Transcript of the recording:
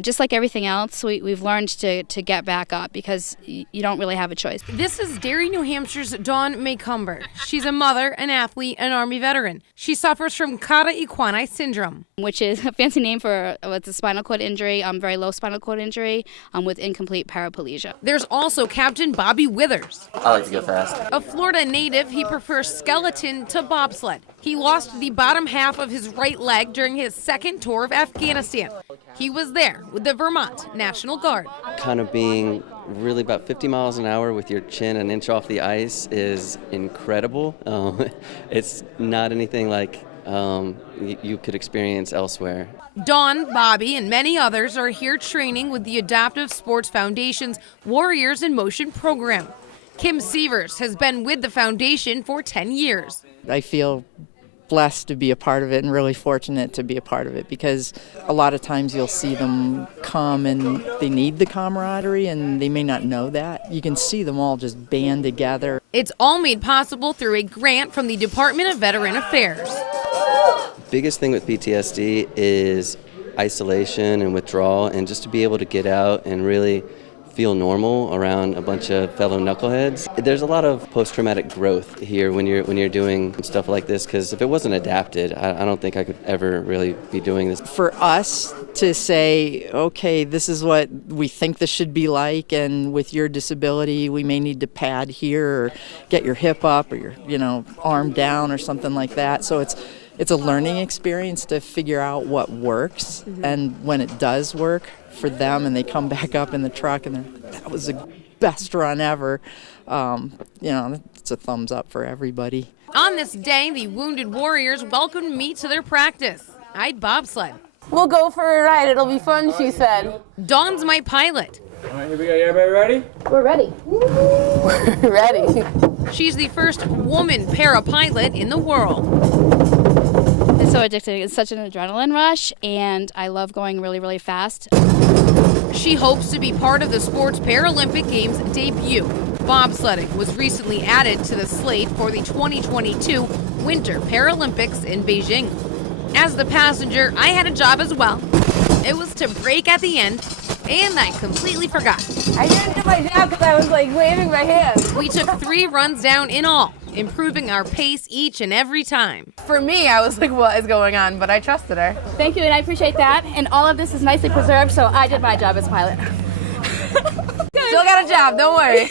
just like everything else, we've learned to get back up because you don't really have a choice. This is Derry, New Hampshire's Dawn MACOMBER. She's a mother, an athlete, an Army veteran. She suffers from cauda equina syndrome, which is a fancy name for it's a spinal cord injury, very low spinal cord injury with incomplete paraplegia. There's also Captain Bobby Withers. I like to go fast. A Florida native, he prefers skeleton to bobsled. He lost the bottom half of his right leg during his second tour of Afghanistan. He was there with the Vermont National Guard. Kind of being really about 50 miles an hour with your chin an inch off the ice is incredible. It's not anything like you could experience elsewhere. Dawn, Bobby, and many others are here training with the Adaptive Sports Foundation's Warriors in Motion program. Kim SEEVERS has been with the foundation for 10 years. I feel blessed to be a part of it and really fortunate to be a part of it because a lot of times you'll see them come and they need the camaraderie and they may not know that. You can see them all just band together. It's all made possible through a grant from the Department of Veteran Affairs. Biggest thing with PTSD is isolation and withdrawal, and just to be able to get out and really feel normal around a bunch of fellow knuckleheads. There's a lot of post-traumatic growth here when you're doing stuff like this, because if it wasn't adapted, I don't think I could ever really be doing this. For us to say, okay, this is what we think this should be like, and with your disability, we may need to pad here or get your hip up or your arm down or something like that. So it's a learning experience to figure out what works, and when it does work for them and they come back up in the truck and that was the best run ever, it's a thumbs up for everybody. On this day, the Wounded Warriors welcomed me to their practice. I'd bobsled. We'll go for a ride. It'll be fun, she said. Dawn's my pilot. All right, here we go. Everybody ready? We're ready. We're ready. She's the first woman para-pilot in the world. It's so addicting. It's such an adrenaline rush, and I love going really, really fast. She hopes to be part of the Sports Paralympic Games debut. Bobsledding was recently added to the slate for the 2022 Winter Paralympics in Beijing. As the passenger, I had a job as well. It was to brake at the end, and I completely forgot. I didn't do my job because I was waving my hand. We took 3 runs down in all, improving our pace each and every time. For me, I was like, what is going on? But I trusted her. Thank you, and I appreciate that. And all of this is nicely preserved, so I did my job as pilot. Still got a job, don't worry.